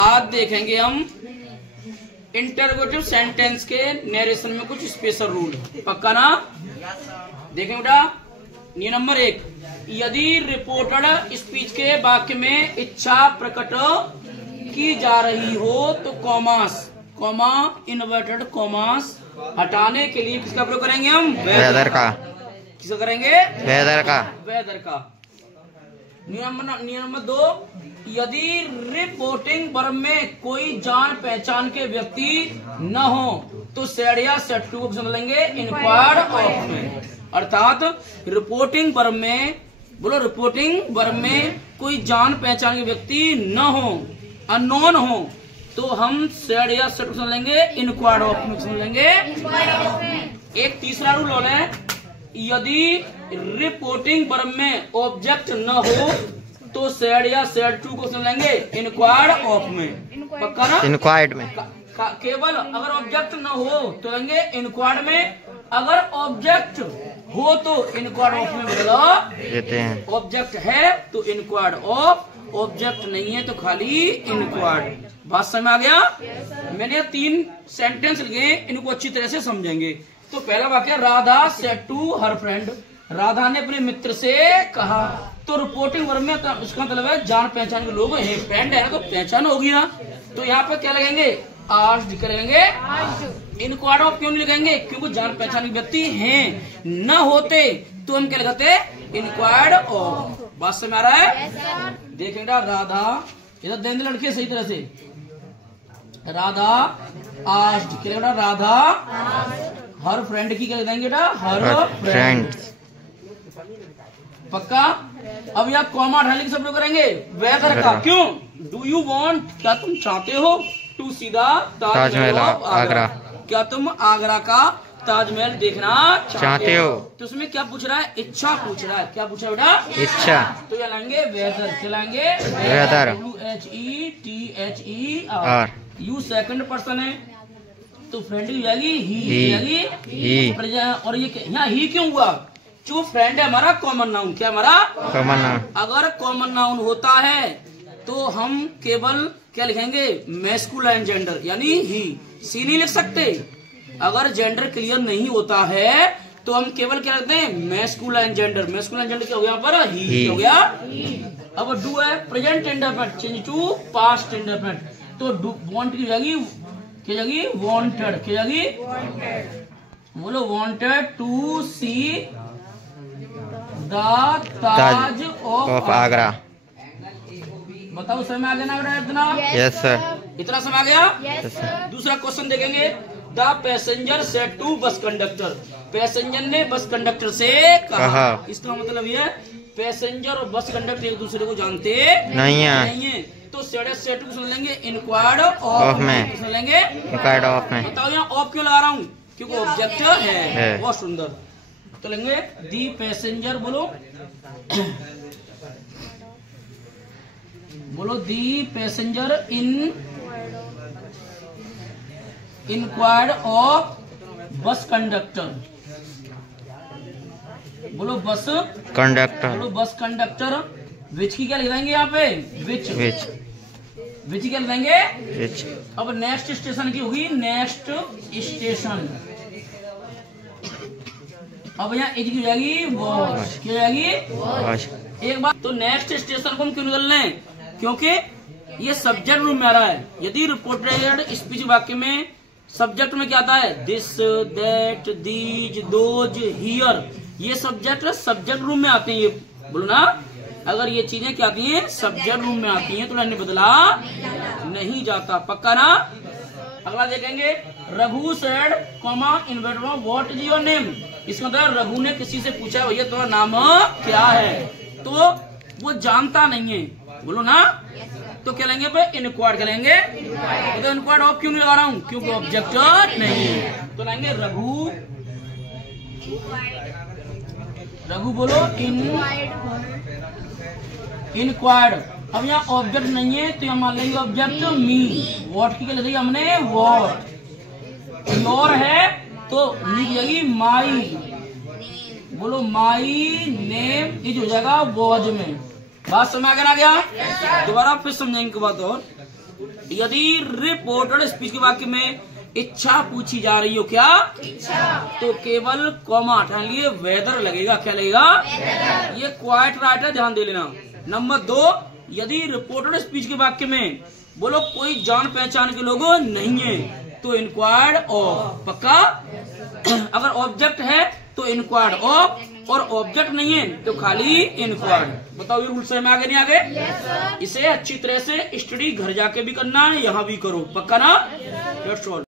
आज देखेंगे हम इंटरोगेटिव सेंटेंस के नरेशन में कुछ स्पेशल रूल। पक्का ना? देखें बेटा, नियम नंबर 1, यदि रिपोर्टेड स्पीच के वाक्य में इच्छा प्रकट की जा रही हो तो कॉमा इन्वर्टेड कॉमास हटाने के लिए किसका प्रयोग करेंगे हम? वेदर का। किसका करेंगे? वेदर का। नियम नंबर 2, यदि रिपोर्टिंग वर्ब में कोई जान पहचान के व्यक्ति न हो तो सेड या सेड टू को समझ लेंगे इंक्वायर्ड ऑफ में। अर्थात रिपोर्टिंग वर्ब में, बोलो, रिपोर्टिंग वर्ब में कोई जान पहचान के व्यक्ति न हो, अननोन हो, तो हम सेड या सेड को समझ लेंगे इंक्वायर्ड ऑफ में समझ लेंगे। एक तीसरा रूल और है, यदि रिपोर्टिंग वर्ब में ऑब्जेक्ट न हो तो सेड या सेड टू को समझ लेंगे इंक्वायर्ड ऑफ में। पक्का ना? इंक्वायर्ड में केवल अगर ऑब्जेक्ट न हो तो लेंगे इंक्वायर्ड में, अगर ऑब्जेक्ट हो तो इंक्वायर्ड ऑफ में बदला देते हैं। ऑब्जेक्ट है तो इंक्वायर्ड ऑफ, ऑब्जेक्ट नहीं है तो खाली इंक्वायर्ड। बात समझ आ गया? मैंने 3 सेंटेंस लिए, इनको अच्छी तरह से समझेंगे। तो पहला वाक्य, Radha said to her friend, Radha ने अपने मित्र से कहा। तो रिपोर्टिंग वर्ब में उसका मतलब है जान पहचान के लोग हैं, फ्रेंड है ना तो पहचान होगी ना। तो यहाँ पे क्या लगेंगे? आस्क्ड करेंगे। इंक्वायर्ड ऑफ क्यों नहीं लिखेंगे? क्योंकि जान पहचान के व्यक्ति हैं, न होते तो हम क्या लगाते? Inquired of. बात समझ आ रहा है? देखेंगे राधा, इधर देंगे लड़के सही तरह से, राधा आस्क्ड करेगा, राधा हर फ्रेंड की क्या देंगे बेटा? हर फ्रेंड। पक्का? अब यहाँ कॉमा ढालने की सब लोग करेंगे वेदर का। क्यों? डू यू वांट, क्या तुम चाहते हो, to see the Taj Mahal of Agra, क्या तुम आगरा का ताजमहल देखना चाहते हो? तो उसमें क्या पूछ रहा है? इच्छा पूछ रहा है। क्या पूछ रहा है बेटा? इच्छा। तो ये लाएंगे वेदर, चलाएंगे weather, WHETHER। You second person है तो फ्रेंड की जाएगी ही। और ये यहाँ ही क्यों हुआ? जो फ्रेंड है हमारा कॉमन नाउन। क्या हमारा? Common noun. अगर कॉमन नाउन होता है तो हम केवल क्या लिखेंगे? मैस्कुलाइन जेंडर यानी ही, सी नहीं लिख सकते। अगर जेंडर क्लियर नहीं होता है तो हम केवल क्या लिखते हैं? Masculine gender. मैस्कुलाइन जेंडर क्या हो गया? पर ही हो गया। अब डू है present indefinite change to past indefinite, तो डू वांट की जाएगी क्या जाएगी? वांटेड। क्या जाएगी? बोलो, wanted to see the Taj of Agra. बताओ समझ आ गया ना बेटा? इतना? Yes sir. इतना समझ आ गया? Yes sir. दूसरा क्वेश्चन देखेंगे, the passenger said to bus conductor, passenger ने बस कंडक्टर से कहा। इसका मतलब ये पैसेंजर और बस कंडक्टर एक दूसरे को जानते नहीं है। तो सेड टू सुन लेंगे इंक्वायर्ड ऑफ में, सुन लेंगे इंक्वायर्ड ऑफ में। बताओ यहाँ ऑफ क्यों लगा रहा हूँ? क्योंकि ऑब्जेक्ट है। बहुत सुंदर। तो लेंगे दी पैसेंजर, बोलो the passenger inquired of bus conductor, बोलो बस कंडक्टर, बोलो बस कंडक्टर। विच की क्या लिख देंगे यहाँ पे? विच की क्या लिख देंगे? विच। अब नेक्स्ट स्टेशन की होगी नेक्स्ट स्टेशन। अब यहाँ एज की हो जाएगी वॉच। क्या जाएगी? वॉच। एक बात, तो नेक्स्ट स्टेशन को हम क्यों निकल रहे हैं? क्योंकि ये सब्जेक्ट रूम में आ रहा है। यदि रिपोर्टेड स्पीच वाक्य में सब्जेक्ट में क्या आता है? This, that, these, those, here, ये सब्जेक्ट रूम में आते हैं। ये बोलो ना, अगर ये चीजें क्या आती हैं? सब्जेक्ट रूम में आती हैं तो लाइन बदला नहीं जाता। पक्का ना? अगला देखेंगे, Raghu said comma inverted what is your name. इसका मतलब रघु ने किसी से पूछा भैया तुम्हारा नाम क्या है, तो वो जानता नहीं है। बोलो ना? तो क्या लेंगे? इंक्वायर्ड करेंगे। तो इंक्वायर्ड ऑफ क्यों नहीं लगा रहा हूँ? क्योंकि ऑब्जेक्ट नहीं है। तो लाएंगे रघु बोलो इंक्वायर्ड। अब यहाँ ऑब्जेक्ट नहीं है तो यहाँ मान लेंगे ऑब्जेक्ट मी। वॉट की क्या लगेगी हमने? वॉट। योर है तो लिख जाएगी माई, बोलो माई नेम इज हो जाएगा वॉज में। बात समझ आ गया? दोबारा फिर समझेंगे बात और यदि रिपोर्टेड स्पीच के वाक्य में इच्छा पूछी जा रही हो, क्या इच्छा, तो केवल कॉमा हटा लिए वेदर लगेगा। क्या लगेगा? ये क्वाइट राइट है, ध्यान दे लेना। नंबर 2, यदि रिपोर्टेड स्पीच के वाक्य में बोलो कोई जान पहचान के लोग नहीं है तो इंक्वायर्ड ऑफ, पक्का। अगर ऑब्जेक्ट है तो इंक्वायर्ड ऑफ, और ऑब्जेक्ट नहीं है तो खाली इंक्वायर्ड। बताओ ये रूल में आगे नहीं आगे? इसे अच्छी तरह से स्टडी घर जाके भी करना है, यहाँ भी करो, पक्का ना? That's all.